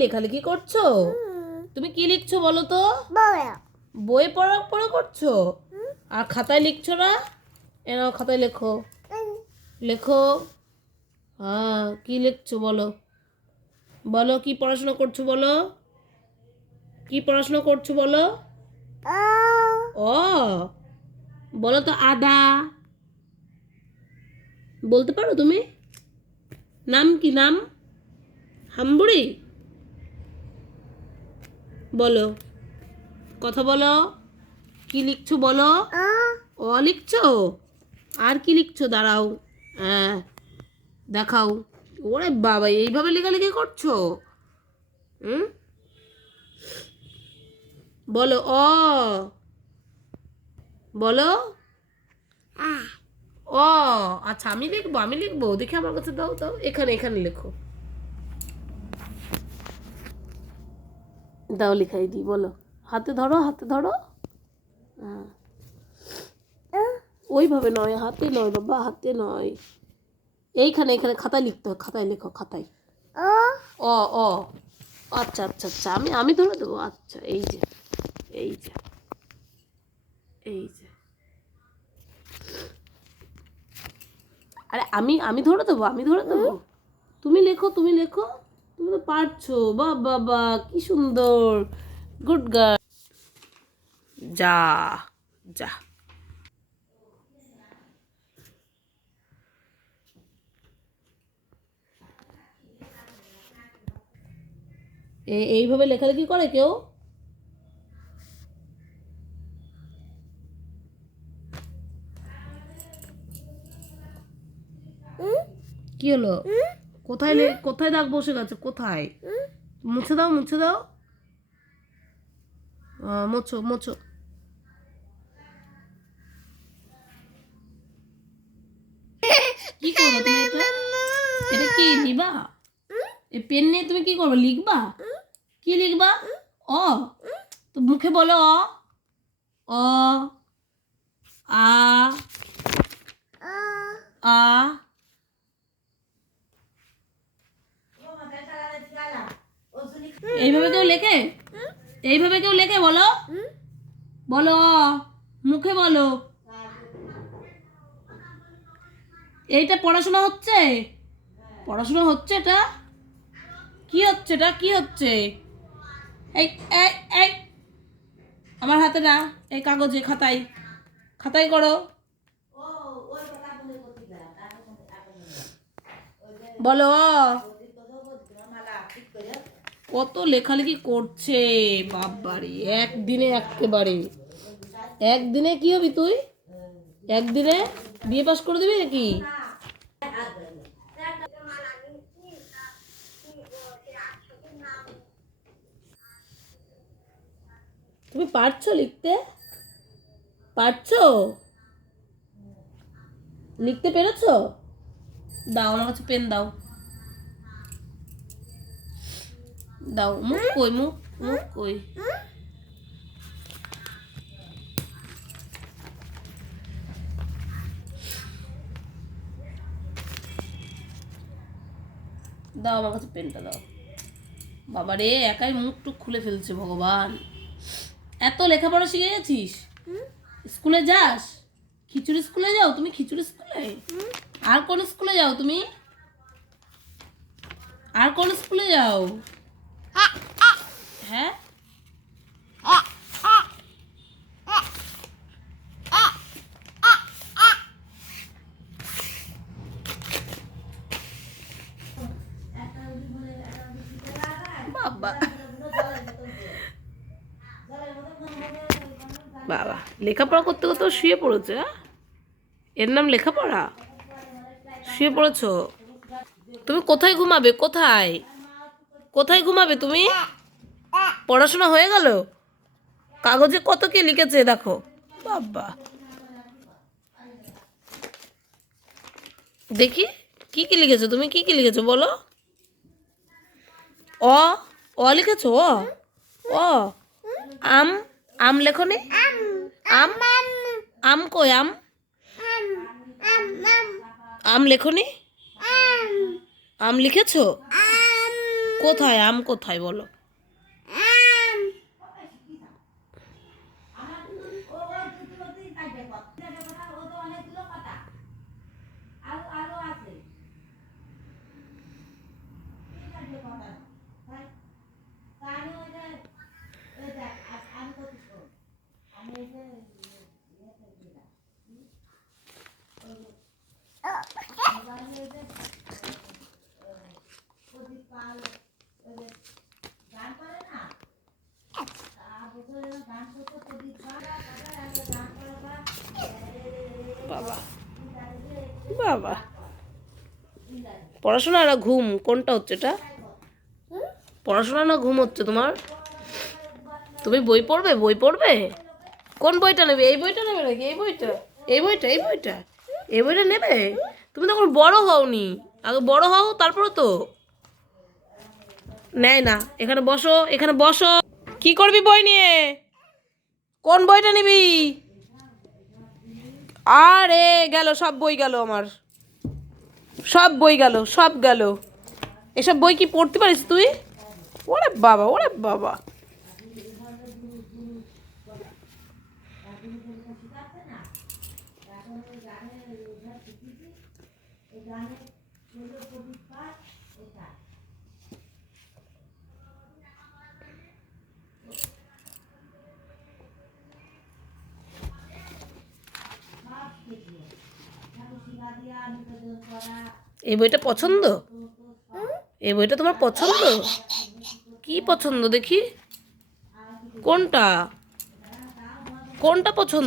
লেখালেখি করছ? তুমি কি লিখছো বলো তো? বই পড়া পড়া করছ? আর খাতায় লিখছো না? এ নাও খাতায় লেখো। লেখো। হ্যাঁ কি লিখছো বলো? বলো কি পড়াশোনা করছ বলো? কি পড়াশোনা করছ বলো? ও বলো তো আদা। বলতে পারো তুমি? নাম কি নাম? হাম্বুড়ি বলো। কথা বলো। কি লিখছো বলো? অ লিখছো? আর কি লিখছো? দাঁড়াও। হ্যাঁ দেখাও। ওরে বাবা এইভাবে লেখালেখি করছ? হুম? বলো অ। বলো। ও আচ্ছা আমি লিখব আমি লিখব। দেখে আমার কাছে দাও দাও এখানে এখানে লেখো। দাও লিখাই দিই বলো। হাতে ধরো হাতে ধরো। হ্যাঁ। ওইভাবে নয় হাতে নয় বাবা হাতে নয়। এইখানে এখানে খাতায় লিখতে হয় খাতায় লেখো খাতায়। ও ও আচ্ছা আচ্ছা আচ্ছা আমি আমি ধরে দেবো? আচ্ছা এই যে এই যে এই যে। আরে আমি আমি ধরে দেবো? আমি ধরে দেবো? তুমি লেখো তুমি লেখো। তুমি তো পারছ বা বাবা কি সুন্দর গুড গার্ল যা যা। এ- এইভাবে লেখালেখি করে কেউ? কি হলো? কোথায় কোথায় দাগ বসে গেছে? কোথায়? মুছে দাও মুছে দাও। মোছো মোছো। কি করব তুমি এটা? এটা কি লিবা এই পেন নিয়ে তুমি কি করবে? লিখবা? কি লিখবা? অ। তো মুখে বলো অ, আ এইভাবে কেউ লেখে এইভাবে কেউ লেখে বলো বলো। মুখে বলো। এইটা পড়াশোনা হচ্ছে? পড়াশোনা হচ্ছে এটা? কি হচ্ছে এটা? কি হচ্ছে? এই এই এই। আমার হাতে না, এই কাগজে খাতায় খাতায় করো। বলো। কত লেখালেখি করছে বাবারে একদিনে একেবারে একদিনে কি হবি তুই? একদিনে বিয়ে পাস করে দিবি নাকি? তুমি পারছ লিখতে? পারছ? লিখতে পেরেছ? দাও, আমার কাছে পেন দাও। দাও মুখ কই মুখ মুখ কই দাও আমার কাছে পেনটা দাও। বাবা রে একাই মুখ টুক খুলে ফেলছে ভগবান। এত লেখাপড়া শিখে গেছিস? স্কুলে যাস? খিচুড়ি স্কুলে যাও? তুমি খিচুড়ি স্কুলে? আর কোন স্কুলে যাও তুমি? আর কোন স্কুলে যাও? হ্যাঁ? বাবা। বাবা, লেখাপড়া করতে করতে শুয়ে পড়েছে হ্যাঁ? এর নাম লেখাপড়া? শুয়ে পড়েছো? তুমি কোথায় ঘুমাবে? কোথায়? কোথায় ঘুমাবে তুমি? পড়াশোনা হয়ে গেল? কাগজে কত কি লিখেছে দেখো। বাবা। দেখি, কি কি লিখেছো? তুমি কি কি লিখেছো বলো? অ অ লিখেছো? অ অ। আম আম লেখো আম আম কই আম? আম লেখো আম লিখেছো? কোথায়? আম কোথায় বলো? বাবা। বাবা। পড়াশোনা না ঘুম? কোনটা হচ্ছে এটা? পড়াশোনা না ঘুম হচ্ছে তোমার? তুমি বই পড়বে? বই পড়বে? কোন বইটা নেবে? এই বইটা নেবে নাকি? এই বইটা? এই বইটা? এই বইটা? এই বইটা নেবে? তুমি তো এখন বড় হওনি। আগে বড় হও, তারপরে তো। নেয় না। এখানে বসো এখানে বসো। কি করবি বই নিয়ে? কোন বইটা নিবি? আরে গেল, সব বই গেল আমার। সব বই গেল, সব গেল। এসব বই কি পড়তে পারিস তুই? ওরে বাবা ওরে বাবা। এই বইটা পছন্দ? এই বইটা তোমার পছন্দ? কি পছন্দ দেখি? কোনটা? কোনটা পছন্দ?